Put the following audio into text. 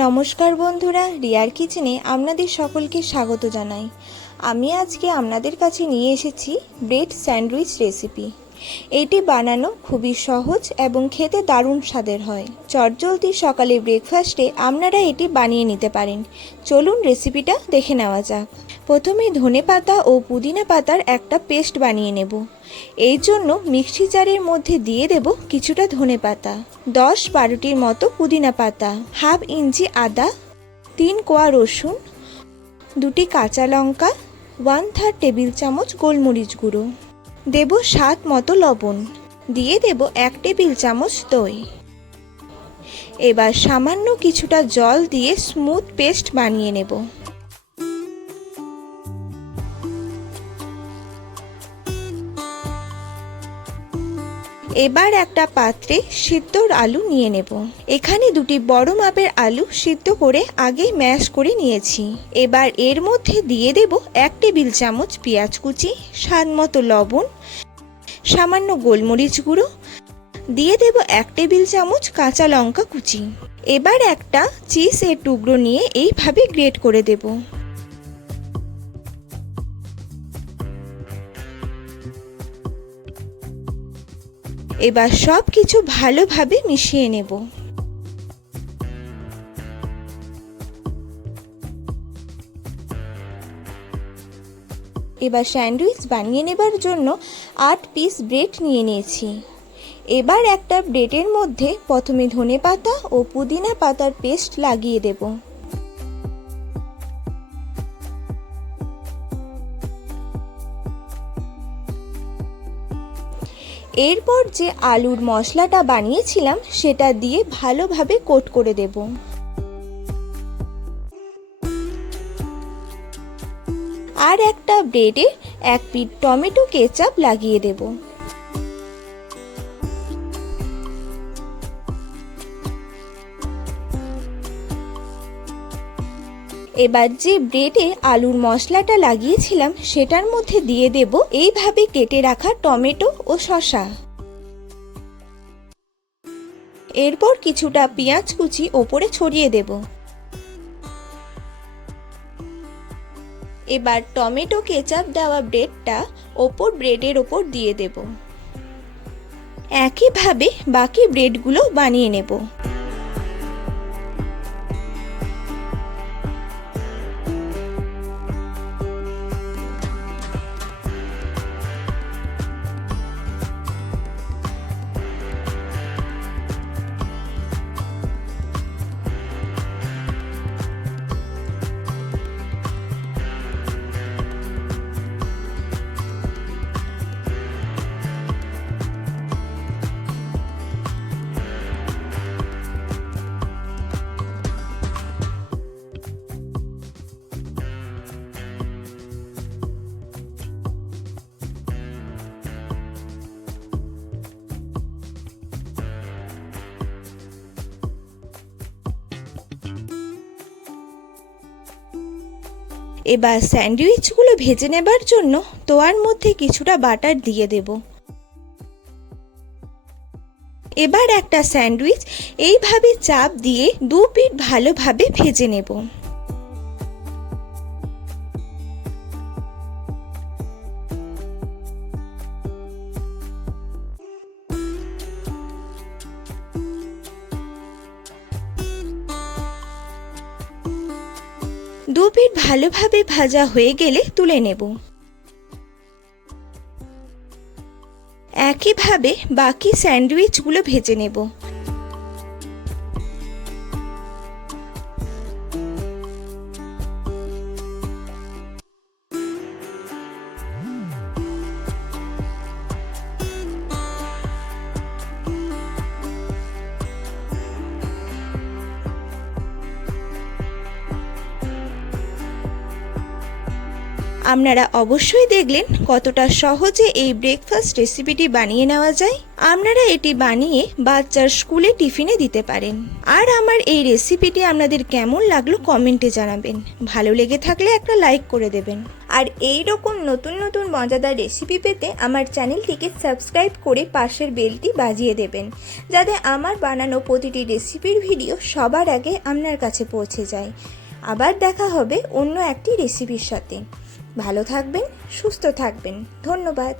নমস্কার বন্ধুরা, রিয়ার কিচেনে আপনাদের সকলকে স্বাগত জানাই। আমি আজকে আপনাদের কাছে নিয়ে এসেছি ব্রেড স্যান্ডউইচ রেসিপি। এটি বানানো খুবই সহজ এবং খেতে দারুণ স্বাদের হয়। চটজলদি সকালে ব্রেকফাস্টে আপনারা এটি বানিয়ে নিতে পারেন। চলুন রেসিপিটা দেখে নেওয়া যাক। প্রথমে ধনেপাতা ও পুদিনা পাতার একটা পেস্ট বানিয়ে নেব। এই জন্য মিক্সি জারের মধ্যে দিয়ে দেব কিছুটা ধনেপাতা, 10-12টির মতো পুদিনা পাতা, হাফ ইঞ্চি আদা, 3 কোয়া রসুন, 2টি কাঁচা লঙ্কা, 1/3 টেবিল চামচ গোলমরিচ গুঁড়ো, দেব স্বাদ মতো লবণ, দিয়ে দেব 1 টেবিল চামচ দই। এবার সামান্য কিছুটা জল দিয়ে স্মুথ পেস্ট বানিয়ে নেব। এবার একটা পাত্রে সিদ্ধ আলু নিয়ে নেব। এখানে 2টি বড় মাপের আলু সিদ্ধ করে আগে ম্যাশ করে নিয়েছি। এবার এর মধ্যে দিয়ে দেব 1 টেবিল চামচ পেঁয়াজ কুচি, স্বাদ মতো লবণ, সামান্য গোলমরিচ গুঁড়ো, দিয়ে দেব 1 টেবিল চামচ কাঁচা লঙ্কা কুচি। এবার একটা চিজের টুকরো নিয়ে এইভাবে গ্রেট করে দেব। এবার সব কিছু ভালোভাবে মিশিয়ে নেব। এবার স্যান্ডউইচ বানিয়ে নেবার জন্য 8 পিস ব্রেড নিয়ে নিয়েছি। এবার একটা ব্রেডের মধ্যে প্রথমে ধনেপাতা ও পুদিনা পাতার পেস্ট লাগিয়ে দেব। এরপর যে আলুর মশলাটা বানিয়েছিলাম সেটা দিয়ে ভালোভাবে কোট করে দেব। আর একটা ব্রেডে 1 পিস টমেটো কেচাপ লাগিয়ে দেব। এবার যে ব্রেডে আলুর মশলাটা লাগিয়েছিলাম সেটার মধ্যে দিয়ে দেব এইভাবে কেটে রাখা টমেটো ও শসা। এরপর কিছুটা পেঁয়াজ কুচি ওপরে ছড়িয়ে দেব। এবার টমেটো কেচাপ দেওয়া ব্রেডটা ব্রেডের ওপর দিয়ে দেব। একইভাবে বাকি ব্রেডগুলো বানিয়ে নেব। এবার স্যান্ডউইচগুলো ভেজে নেবার জন্য তোয়ার মধ্যে কিছুটা বাটার দিয়ে দেব। এবার একটা স্যান্ডউইচ এইভাবে চাপ দিয়ে 2 পিঠ ভালোভাবে ভেজে নেব। দু পিঠ ভালোভাবে ভাজা হয়ে গেলে তুলে নেব। একইভাবে বাকি স্যান্ডউইচগুলো ভেজে নেব। আপনারা অবশ্যই দেখলেন কতটা সহজে এই ব্রেকফাস্ট রেসিপিটি বানিয়ে নেওয়া যায়। আপনারা এটি বানিয়ে বাচ্চার স্কুলে টিফিনে দিতে পারেন। আর আমার এই রেসিপিটি আপনাদের কেমন লাগলো কমেন্টে জানাবেন। ভালো লেগে থাকলে একটা লাইক করে দেবেন। আর এই রকম নতুন নতুন মজাদার রেসিপি পেতে আমার চ্যানেলটিকে সাবস্ক্রাইব করে পাশের বেলটি বাজিয়ে দেবেন, যাতে আমার বানানো প্রতিটি রেসিপির ভিডিও সবার আগে আপনার কাছে পৌঁছে যায়। আবার দেখা হবে অন্য একটি রেসিপির সাথে। ভালো থাকবেন, সুস্থ থাকবেন। ধন্যবাদ।